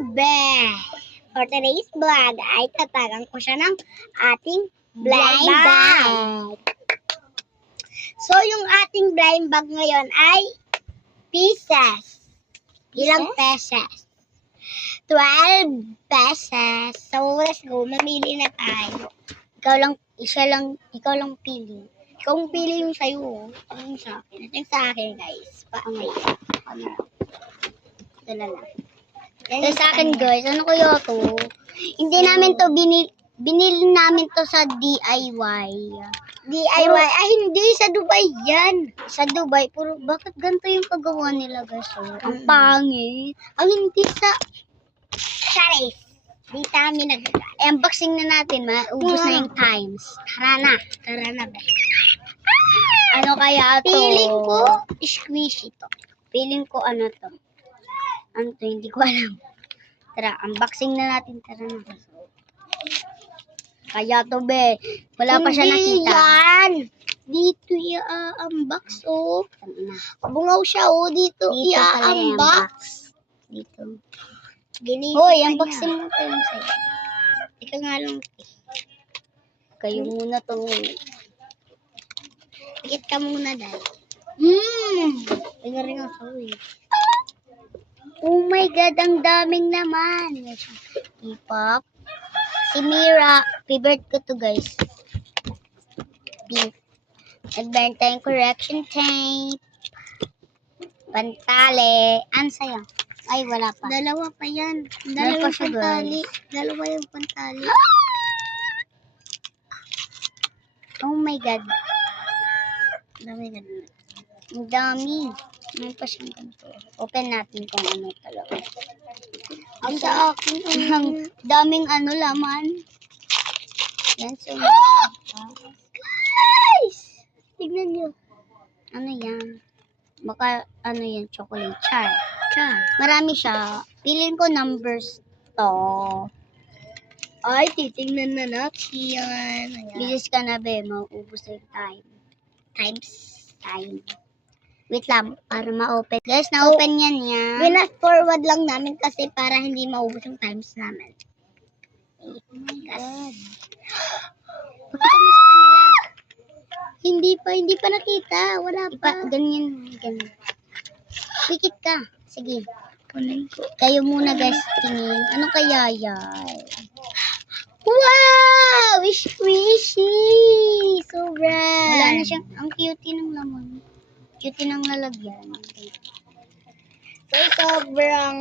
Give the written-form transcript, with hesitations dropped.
Beh! For today's vlog ay tatagan ko siya ng ating blind bag. So, yung ating blind bag ngayon ay pieces. Ilang peses? 12 peses. So, let's go. Mamili na tayo. Ikaw lang pili. Ikaw ang pili yung sa'yo. Ito yung sa akin. Ito yung sa akin, guys. Ito na lang. Ito sa akin, guys. Ano kaya to? Hindi namin to binili namin to sa DIY. DIY? Ay, hindi. Sa Dubai yan. Sa Dubai. Puro, bakit ganito yung paggawa nila, guys? So, ang pangit. Ang hindi sa Charis. Di kami unboxing na natin. Maubos na yung times. Tara na, be. Ano kaya to? Feeling ko, squishy to. Feeling ko, ano to? Ano to? Hindi ko alam. Tara, unboxing na natin. Tara na. Kaya to, be. Wala pa siya nakita. Yan. Dito i-unbox, oh. Bungaw siya, oh. Dito i-unbox. Dito. Hoy, unboxing mo tayo sa'yo. Ikaw nga lang. Kayo muna to. Tikit ka muna, dahil. Tingnan rin ang sawi. Oh my God, ang daming naman. K-pop. Si Mira. Favorite ko to, guys. Pink. Adventine correction tape. Pantali. Ano sa'yo? Ay, wala pa. Dalawa pa yan. Dalawa yung pantali. Dalawa yung pantali. Oh my God. Ang dami. May pa siyang ganito. Open natin kung ano talaga. Ang sa akin, ang daming laman. Yan, so. Guys! Tignan nyo. Ano yan? Baka, yan, chocolate char. Marami siya. Piliin ko numbers to. Ay, titingnan na natin. Bilis ka na, be. Mauubos na yung time. Time. Wait lang, para ma-open. Guys, na-open yan. Forward lang namin kasi para hindi maubos yung times namin. Oh my God. Pakita mo sa kanila. Hindi pa nakita. Wala pa. Ganyan. Pikit ka. Sige. Kayo muna, guys, tingin. Ano kaya yan? Wow! Squishy! Sobra! Wala na siyang, ang cutie ng laman. Cutie ng lalagyan. So, sobrang